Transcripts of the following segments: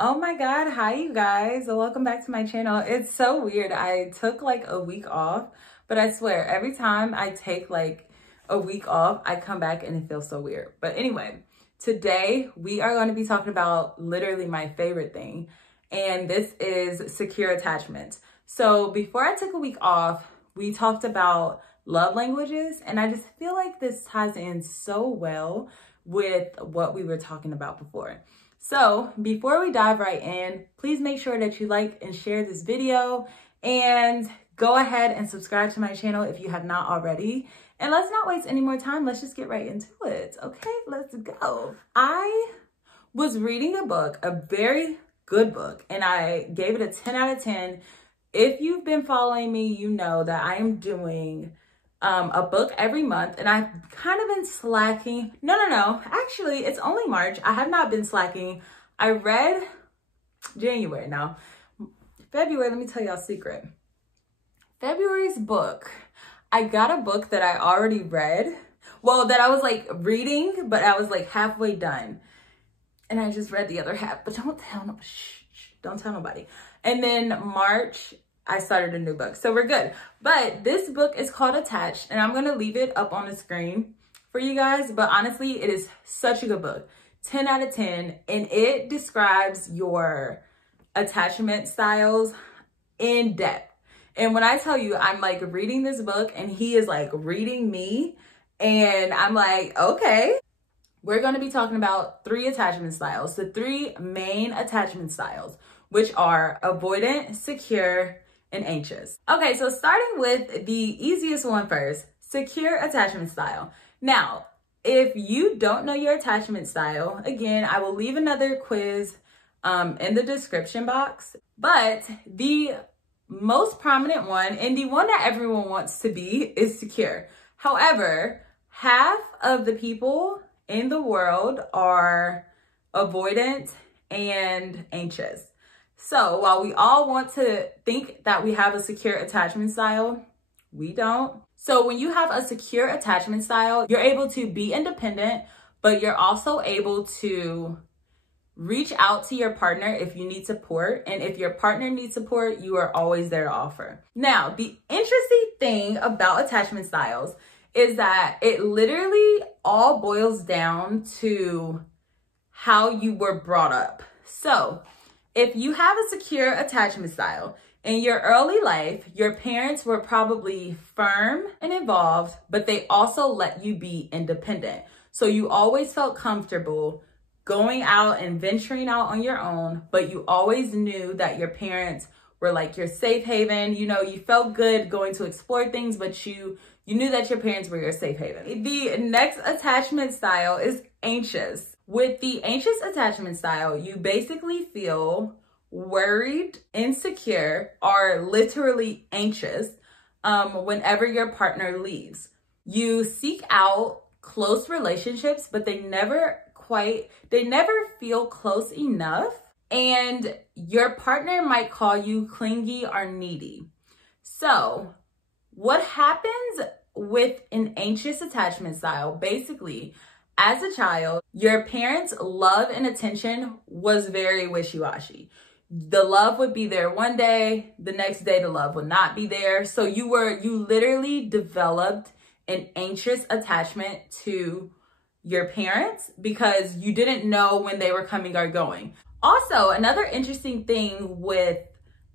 Oh my God, hi you guys. Welcome back to my channel. It's so weird. I took like a week off, but I swear every time I take like a week off, I come back and it feels so weird. But anyway, today we are going to be talking about literally my favorite thing, and this is secure attachment. So before I took a week off, we talked about love languages, and I just feel like this ties in so well with what we were talking about before. So before we dive right in, please make sure that you like and share this video, and go ahead and subscribe to my channel if you have not already. And let's not waste any more time. Let's just get right into it. Okay, let's go. I was reading a book, a very good book, and I gave it a 10 out of 10. If you've been following me, you know that I am doing a book every month, and I've kind of been slacking. No. Actually, it's only March. I have not been slacking. I read January now. February, let me tell y'all a secret. February's book, I got a book that I already read. Well, that I was like reading, but I was like halfway done. And I just read the other half, but don't tell nobody. Don't tell nobody. And then March, I started a new book. So we're good. But this book is called Attached, and I'm going to leave it up on the screen for you guys. But honestly, it is such a good book. 10 out of 10. And it describes your attachment styles in depth. And when I tell you, I'm like reading this book and he is like reading me, and I'm like, okay. We're going to be talking about 3 attachment styles. The 3 main attachment styles, which are avoidant, secure, and anxious. Okay, so starting with the easiest one first, secure attachment style. Now, if you don't know your attachment style, again, I will leave another quiz in the description box. But the most prominent one, and the one that everyone wants to be, is secure. However, half of the people in the world are avoidant and anxious. So while we all want to think that we have a secure attachment style, we don't. So when you have a secure attachment style, you're able to be independent, but you're also able to reach out to your partner if you need support. And if your partner needs support, you are always there to offer. Now, the interesting thing about attachment styles is that it literally all boils down to how you were brought up. So if you have a secure attachment style, in your early life, your parents were probably firm and involved, but they also let you be independent. So you always felt comfortable going out and venturing out on your own, but you always knew that your parents were like your safe haven. You know, you felt good going to explore things, but you knew that your parents were your safe haven. The next attachment style is anxious. With the anxious attachment style, you basically feel worried, insecure, or literally anxious whenever your partner leaves. You seek out close relationships, but they never feel close enough. And your partner might call you clingy or needy. So what happens with an anxious attachment style, basically, as a child, your parents' love and attention was very wishy-washy. The love would be there one day, the next day the love would not be there. So you literally developed an anxious attachment to your parents because you didn't know when they were coming or going. Also, another interesting thing with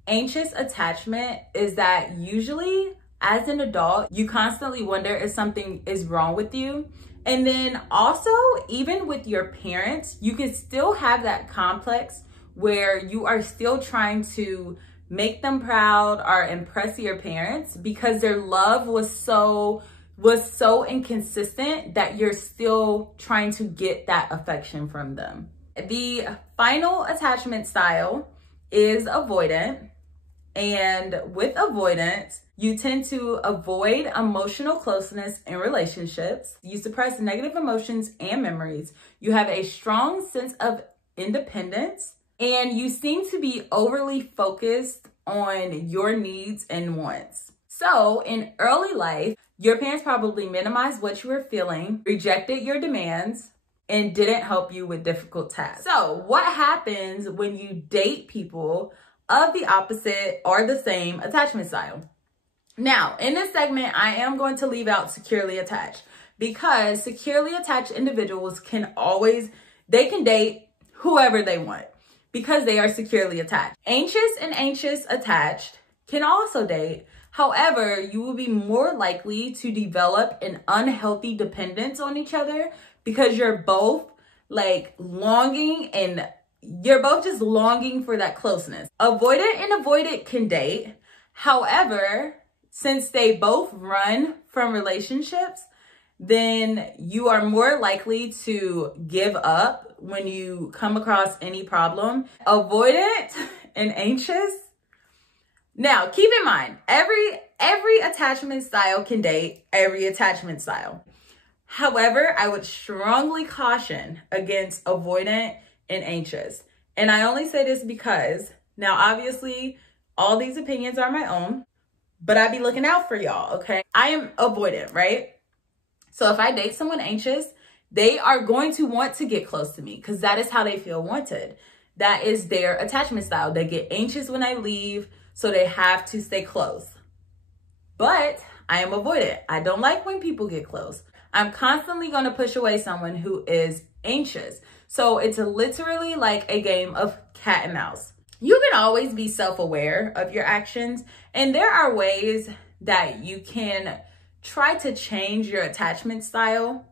anxious attachment is that usually as an adult, you constantly wonder if something is wrong with you. And then also, even with your parents, you can still have that complex where you are still trying to make them proud or impress your parents because their love was so inconsistent that you're still trying to get that affection from them. The final attachment style is avoidant. And with avoidance, you tend to avoid emotional closeness in relationships. You suppress negative emotions and memories. You have a strong sense of independence, and you seem to be overly focused on your needs and wants. So in early life, your parents probably minimized what you were feeling, rejected your demands, and didn't help you with difficult tasks. So what happens when you date people of the opposite or the same attachment style? Now, in this segment, I am going to leave out securely attached, because securely attached individuals they can date whoever they want because they are securely attached. Anxious and anxious attached can also date. However, you will be more likely to develop an unhealthy dependence on each other because you're both just longing for that closeness. Avoidant and avoidant can date. However, since they both run from relationships, then you are more likely to give up when you come across any problem. Avoidant and anxious. Now, keep in mind, every attachment style can date every attachment style. However, I would strongly caution against avoidant and anxious. And I only say this because, now obviously, all these opinions are my own, but I be looking out for y'all, okay? I am avoidant, right? So if I date someone anxious, they are going to want to get close to me because that is how they feel wanted. That is their attachment style. They get anxious when I leave, so they have to stay close. But I am avoidant. I don't like when people get close. I'm constantly going to push away someone who is anxious. So it's literally like a game of cat and mouse. You can always be self-aware of your actions, and there are ways that you can try to change your attachment style,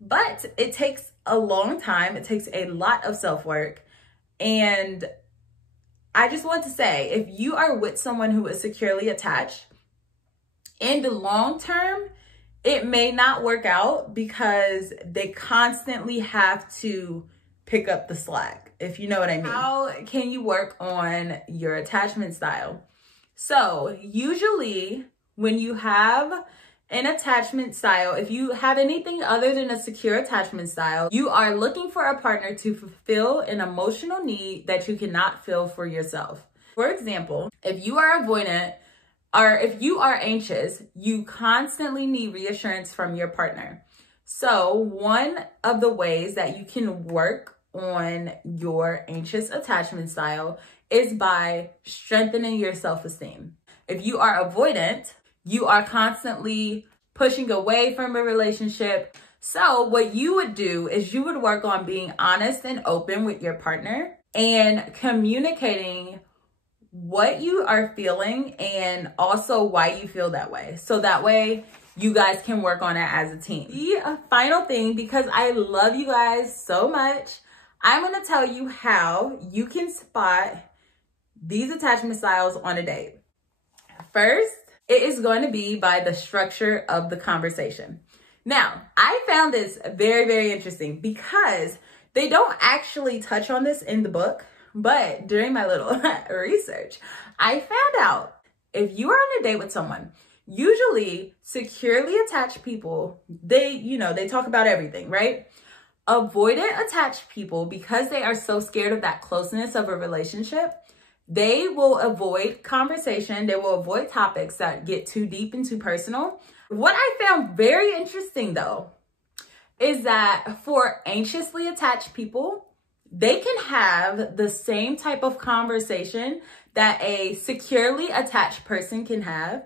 but it takes a long time. It takes a lot of self-work, and I just want to say, if you are with someone who is securely attached, in the long term, it may not work out because they constantly have to pick up the slack, if you know what I mean. How can you work on your attachment style? So usually when you have an attachment style, if you have anything other than a secure attachment style, you are looking for a partner to fulfill an emotional need that you cannot fill for yourself. For example, if you are avoidant or if you are anxious, you constantly need reassurance from your partner. So one of the ways that you can work on your anxious attachment style is by strengthening your self-esteem. If you are avoidant, you are constantly pushing away from a relationship. So what you would do is you would work on being honest and open with your partner and communicating what you are feeling and also why you feel that way. So that way you guys can work on it as a team. The final thing, because I love you guys so much, I'm going to tell you how you can spot these attachment styles on a date. First, it is going to be by the structure of the conversation. Now, I found this very, very interesting because they don't actually touch on this in the book, but during my little research, I found out if you are on a date with someone, usually securely attached people, they talk about everything, right? Avoidant attached people, because they are so scared of that closeness of a relationship, they will avoid conversation. They will avoid topics that get too deep and too personal. What I found very interesting though, is that for anxiously attached people, they can have the same type of conversation that a securely attached person can have,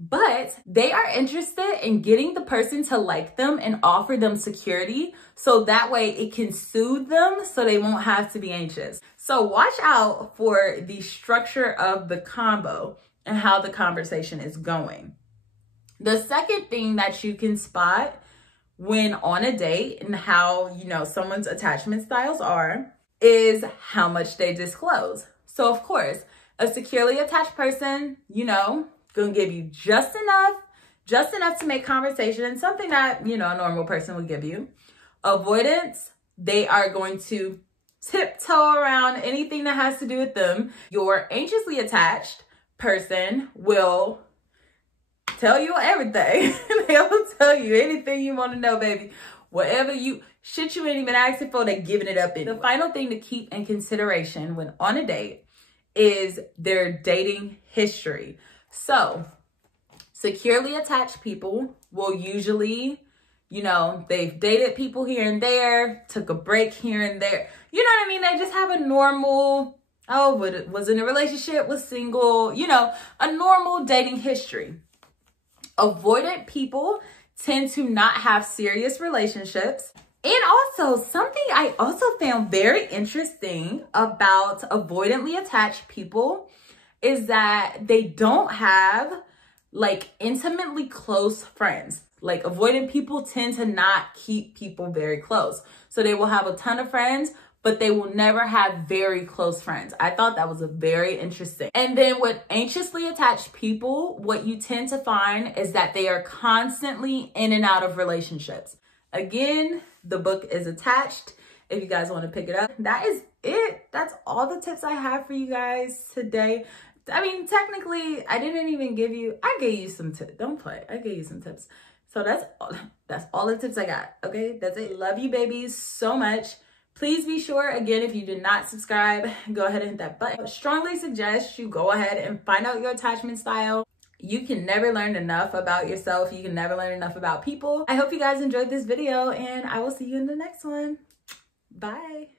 but they are interested in getting the person to like them and offer them security, so that way it can soothe them so they won't have to be anxious. So watch out for the structure of the combo and how the conversation is going. The second thing that you can spot when on a date and how, someone's attachment styles are is how much they disclose. So of course, a securely attached person, gonna give you just enough to make conversation and something that, a normal person would give you. Avoidance, they are going to tiptoe around anything that has to do with them. Your anxiously attached person will tell you everything. They'll tell you anything you want to know, baby. Whatever shit you ain't even asking for, they giving it up in. The final thing to keep in consideration when on a date is their dating history. So securely attached people will usually You know, they've dated people here and there, took a break here and there. You know what I mean? They just have a normal, was in a relationship, was single, you know, a normal dating history. Avoidant people tend to not have serious relationships. And also, something I also found very interesting about avoidantly attached people is that they don't have like intimately close friends. Like avoidant people tend to not keep people very close. So they will have a ton of friends, but they will never have very close friends. I thought that was a very interesting. And then with anxiously attached people, what you tend to find is that they are constantly in and out of relationships. Again, the book is attached if you guys want to pick it up. That is it. That's all the tips I have for you guys today. I mean, technically, I didn't even give you, I gave you some tips. Don't play. I gave you some tips. So that's all the tips I got. Okay, that's it. Love you babies so much. Please be sure, again, if you did not subscribe, go ahead and hit that button. I strongly suggest you go ahead and find out your attachment style. You can never learn enough about yourself. You can never learn enough about people. I hope you guys enjoyed this video, and I will see you in the next one. Bye.